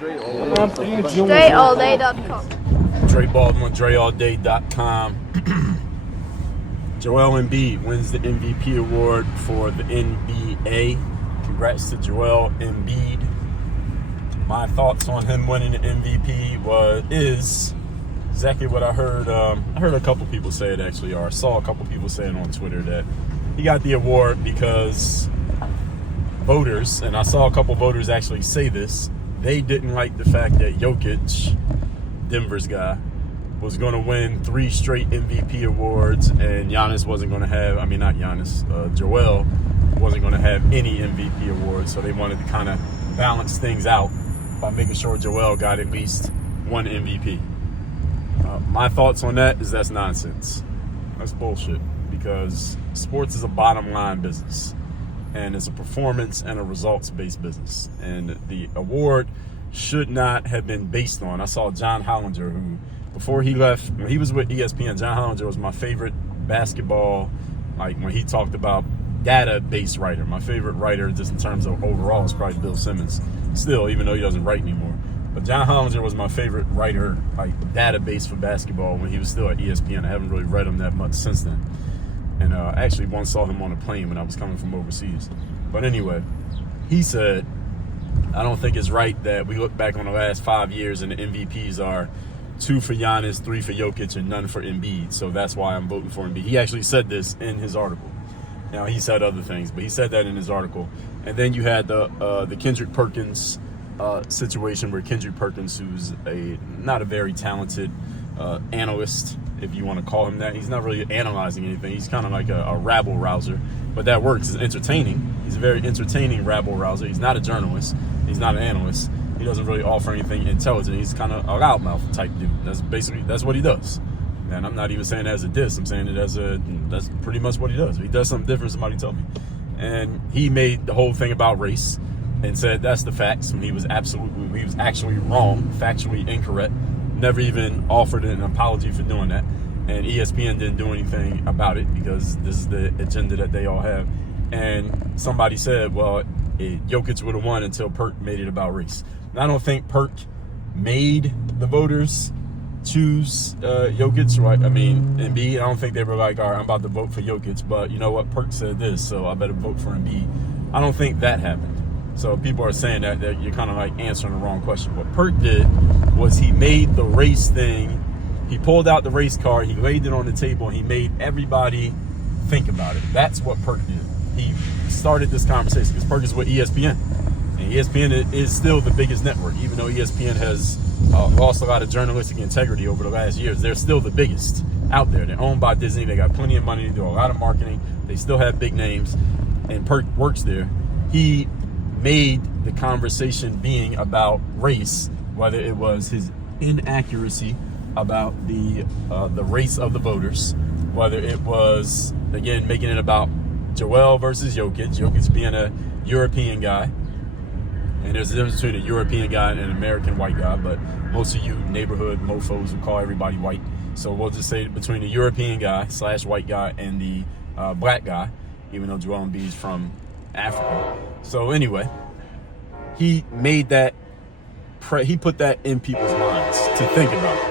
DreAllDay.com. Dre Baldwin, DreAllDay.com. Joel Embiid wins the MVP award for the NBA. Congrats to Joel Embiid. My thoughts on him winning the MVP is exactly what I heard. I heard a couple people say it actually, or I saw a couple people saying on Twitter that he got the award because voters, and I saw a couple voters actually say this, they didn't like the fact that Jokic, Denver's guy, was going to win 3 straight MVP awards, and Giannis wasn't going to have, Joel wasn't going to have any MVP awards, so they wanted to kind of balance things out by making sure Joel got at least one MVP. My thoughts on that is that's nonsense. That's bullshit, because sports is a bottom line business, and it's a performance and a results-based business, and the award should not have been based on. I saw John Hollinger, who, before he left, when he was with ESPN, John Hollinger was my favorite basketball, like when he talked about data-based writer. My favorite writer, just in terms of overall, is probably Bill Simmons. Still, even though he doesn't write anymore. But John Hollinger was my favorite writer, like database for basketball, when he was still at ESPN. I haven't really read him that much since then. And I actually once saw him on a plane when I was coming from overseas. But anyway, he said, I don't think it's right that we look back on the last 5 years and the MVPs are 2 for Giannis, 3 for Jokic, and none for Embiid. So that's why I'm voting for Embiid. He actually said this in his article. Now, he said other things, but he said that in his article. And then you had the Kendrick Perkins situation, where Kendrick Perkins, who's not a very talented analyst, if you want to call him that. He's not really analyzing anything. He's kind of like a rabble-rouser, but that works. It's entertaining. He's a very entertaining rabble-rouser. He's not a journalist. He's not an analyst. He doesn't really offer anything intelligent. He's kind of a loudmouth type dude. That's what he does. And I'm not even saying that as a diss. I'm saying it that's pretty much what he does. If he does something different, somebody tell me. And he made the whole thing about race and said that's the facts, when he was actually wrong, factually incorrect. Never even offered an apology for doing that. And ESPN didn't do anything about it because this is the agenda that they all have. And somebody said, well, Jokic would have won until Perk made it about race. And I don't think Perk made the voters choose Jokic, right? I mean, Embiid, I don't think they were like, all right, I'm about to vote for Jokic, but you know what? Perk said this, so I better vote for Embiid. I don't think that happened. So people are saying that you're kind of like answering the wrong question. What Perk did was he made the race thing. He pulled out the race card. He laid it on the table. And he made everybody think about it. That's what Perk did. He started this conversation because Perk is with ESPN. And ESPN is still the biggest network. Even though ESPN has lost a lot of journalistic integrity over the last years, they're still the biggest out there. They're owned by Disney. They got plenty of money. They do a lot of marketing. They still have big names. And Perk works there. He made the conversation being about race, whether it was his inaccuracy about the race of the voters, whether it was, again, making it about Joel versus Jokic being a European guy. And there's a difference between a European guy and an American white guy, but most of you neighborhood mofos would call everybody white. So we'll just say between the European guy / white guy and the black guy, even though Joel Embiid is from Africa. So anyway, he made that, he put that in people's minds to think about it.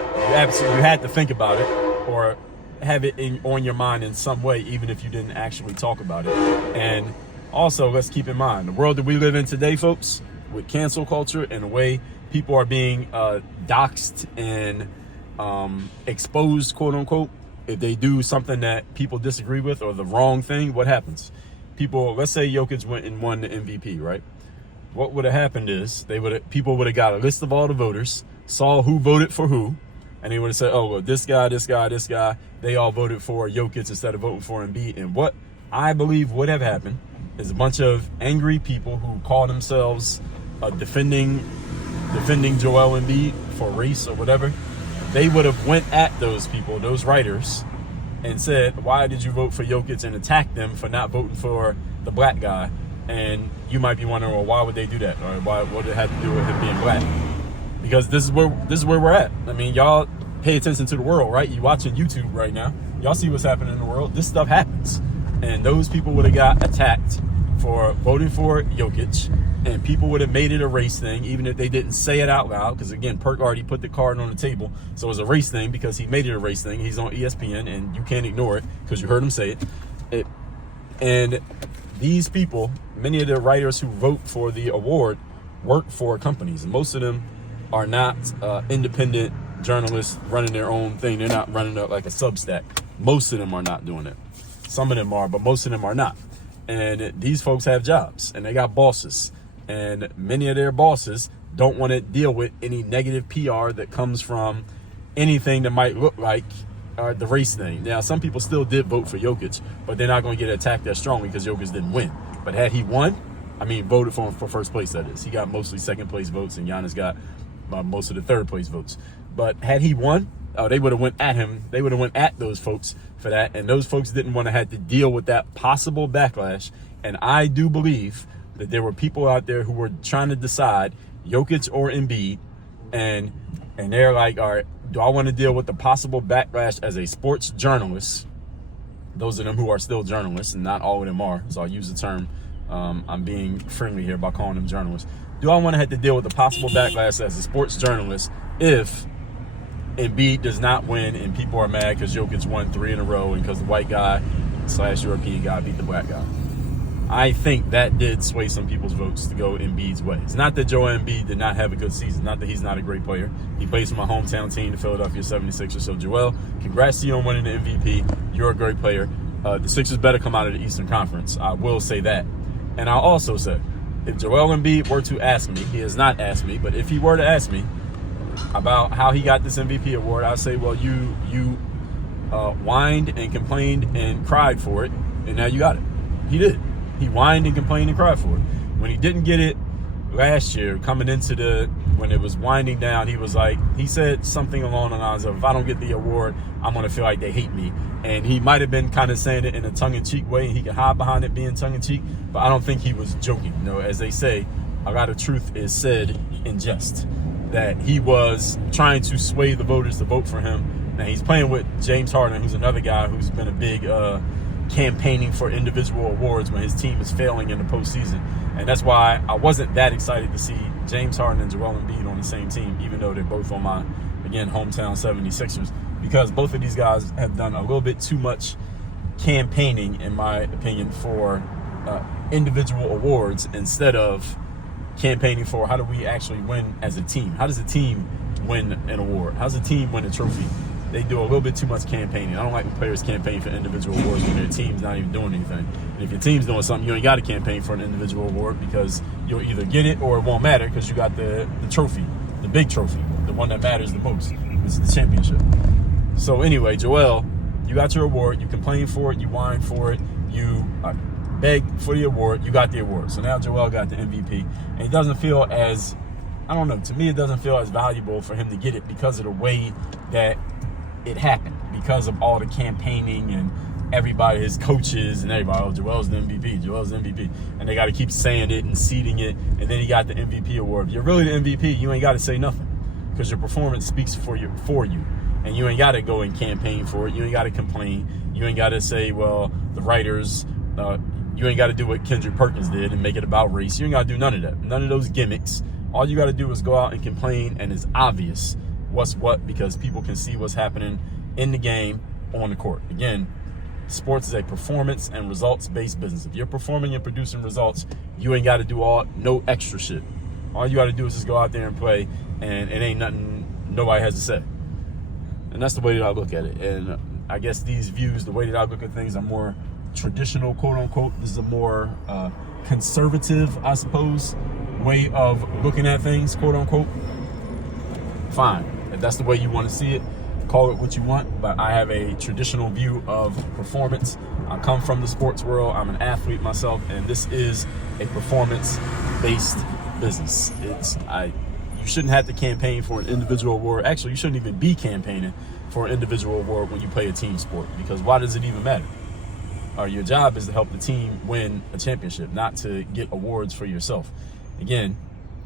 You had to think about it or have it on your mind in some way, even if you didn't actually talk about it. And also, let's keep in mind, the world that we live in today, folks, with cancel culture and the way people are being doxxed and exposed, quote unquote, if they do something that people disagree with or the wrong thing, what happens? People, let's say Jokic went and won the MVP, right? What would have happened is people would have got a list of all the voters, saw who voted for who, and they would have said, oh, well, this guy, they all voted for Jokic instead of voting for Embiid. And what I believe would have happened is a bunch of angry people who call themselves defending Joel Embiid for race or whatever. They would have went at those people, those writers, and said, why did you vote for Jokic, and attacked them for not voting for the black guy. And you might be wondering, well, why would they do that? Or what did it have to do with him being black? Because this is where we're at. I mean, y'all pay attention to the world, right? You watching YouTube right now. Y'all see what's happening in the world. This stuff happens. And those people would have got attacked for voting for Jokic and people would have made it a race thing, even if they didn't say it out loud, because again, Perk already put the card on the table, so it was a race thing because he made it a race thing. He's on ESPN, and you can't ignore it because you heard him say it. And these people, many of the writers who vote for the award, work for companies, and most of them are not independent journalists running their own thing. They're not running up like a Substack. Most of them are not doing it. Some of them are, but most of them are not. And these folks have jobs, and they got bosses. And many of their bosses don't want to deal with any negative PR that comes from anything that might look like the race thing. Now, some people still did vote for Jokic, but they're not going to get attacked that strongly because Jokic didn't win. But had he won, voted for him for first place, that is. He got mostly second place votes, and Giannis got most of the third place votes. But had he won, they would have went at him. They would have went at those folks for that, and those folks didn't want to have to deal with that possible backlash. And I do believe that there were people out there who were trying to decide Jokic or Embiid, and they're like, all right, do I want to deal with the possible backlash as a sports journalist? Those of them who are still journalists, and not all of them are, so I'll use the term, I'm being friendly here by calling them journalists. Do I want to have to deal with the possible backlash as a sports journalist if Embiid does not win and people are mad because Jokic won 3 in a row and because the white guy / European guy beat the black guy? I think that did sway some people's votes to go Embiid's way. It's not that Joel Embiid did not have a good season, not that he's not a great player. He plays for my hometown team, the Philadelphia 76ers. So, Joel, congrats to you on winning the MVP. You're a great player. The Sixers better come out of the Eastern Conference. I will say that. And I'll also say, if Joel Embiid were to ask me, he has not asked me, but if he were to ask me about how he got this MVP award, I'd say, well, you whined and complained and cried for it, and now you got it. He did. He whined and complained and cried for it. When he didn't get it last year, when it was winding down, he said something along the lines of, if I don't get the award, I'm going to feel like they hate me. And he might have been kind of saying it in a tongue-in-cheek way, and he could hide behind it being tongue-in-cheek, but I don't think he was joking. As they say, a lot of truth is said in jest. That he was trying to sway the voters to vote for him. Now, he's playing with James Harden, who's another guy who's been a big campaigning for individual awards when his team is failing in the postseason. And that's why I wasn't that excited to see James Harden and Joel Embiid on the same team, even though they're both on my, again, hometown 76ers, because both of these guys have done a little bit too much campaigning, in my opinion, for individual awards instead of campaigning for how do we actually win as a team. How does a team win an award? How does a team win a trophy? They do a little bit too much campaigning. I don't like when players campaign for individual awards when their team's not even doing anything. And if your team's doing something, you ain't got to campaign for an individual award because you'll either get it or it won't matter because you got the trophy, the big trophy, the one that matters the most. It's the championship. So anyway, Joel, you got your award. You complained for it. You whined for it. You begged for the award. You got the award. So now Joel got the MVP. And it doesn't feel as, I don't know, to me it doesn't feel as valuable for him to get it because of the way that it happened, because of all the campaigning and everybody, his coaches and everybody, oh, Joel's the MVP, Joel's the MVP. And they got to keep saying it and seeding it. And then he got the MVP award. If you're really the MVP, you ain't got to say nothing because your performance speaks for you. And you ain't got to go and campaign for it. You ain't got to complain. You ain't got to say, well, the writers, you ain't got to do what Kendrick Perkins did and make it about race. You ain't got to do none of that. None of those gimmicks. All you got to do is go out and complain, and it's obvious what's what because people can see what's happening in the game on the court. Again, sports is a performance and results-based business. If you're performing and producing results, you ain't got to do no extra shit. All you got to do is just go out there and play, and it ain't nothing nobody has to say. And that's the way that I look at it. And I guess these views, the way that I look at things, are more traditional, quote-unquote. This is a more conservative, I suppose, way of looking at things, quote-unquote. Fine. If that's the way you want to see it, call it what you want. But I have a traditional view of performance. I come from the sports world. I'm an athlete myself, and this is a performance-based business. You shouldn't have to campaign for an individual award. Actually, you shouldn't even be campaigning for an individual award when you play a team sport, because why does it even matter? Your job is to help the team win a championship, not to get awards for yourself. Again,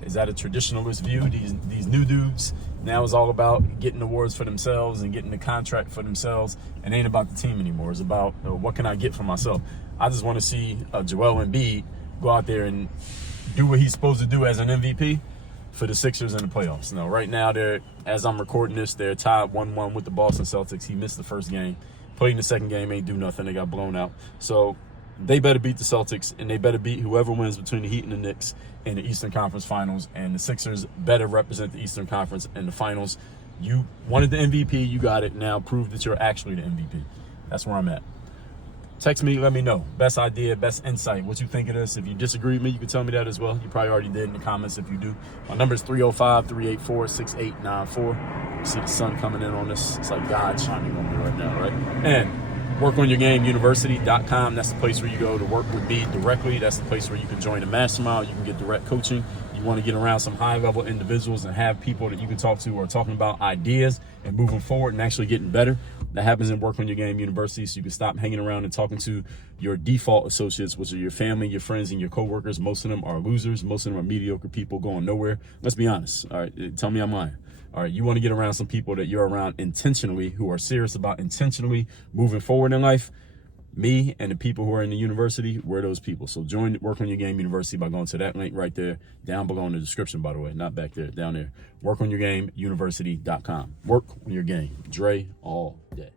is that a traditionalist view? These new dudes now is all about getting awards for themselves and getting the contract for themselves, and ain't about the team anymore. It's about what can I get for myself. I just want to see Joel Embiid go out there and do what he's supposed to do as an MVP for the Sixers in the playoffs. Now, right now, as I'm recording this, they're tied 1-1 with the Boston Celtics. He missed the first game. Played in the second game, ain't do nothing. They got blown out. So they better beat the Celtics, and they better beat whoever wins between the Heat and the Knicks in the Eastern Conference Finals. And the Sixers better represent the Eastern Conference in the Finals. You wanted the MVP. You got it. Now prove that you're actually the MVP. That's where I'm at. Text me, let me know. Best idea, best insight, what you think of this. If you disagree with me, you can tell me that as well. You probably already did in the comments if you do. My number is 305-384-6894. You see the sun coming in on this. It's like God shining on me right now, right? And workonyourgameuniversity.com. That's the place where you go to work with me directly. That's the place where you can join the mastermind. You can get direct coaching. You want to get around some high-level individuals and have people that you can talk to who are talking about ideas and moving forward and actually getting better. That happens in Work on Your Game University, so you can stop hanging around and talking to your default associates, which are your family, your friends, and your coworkers. Most of them are losers. Most of them are mediocre people going nowhere. Let's be honest. All right, tell me I'm lying. All right, you want to get around some people that you're around intentionally, who are serious about intentionally moving forward in life. Me and the people who are in the university, we're those people. So join Work on Your Game University by going to that link right there, down below in the description, by the way, not back there, down there. Workonyourgameuniversity.com. Work on your game. Dre all day.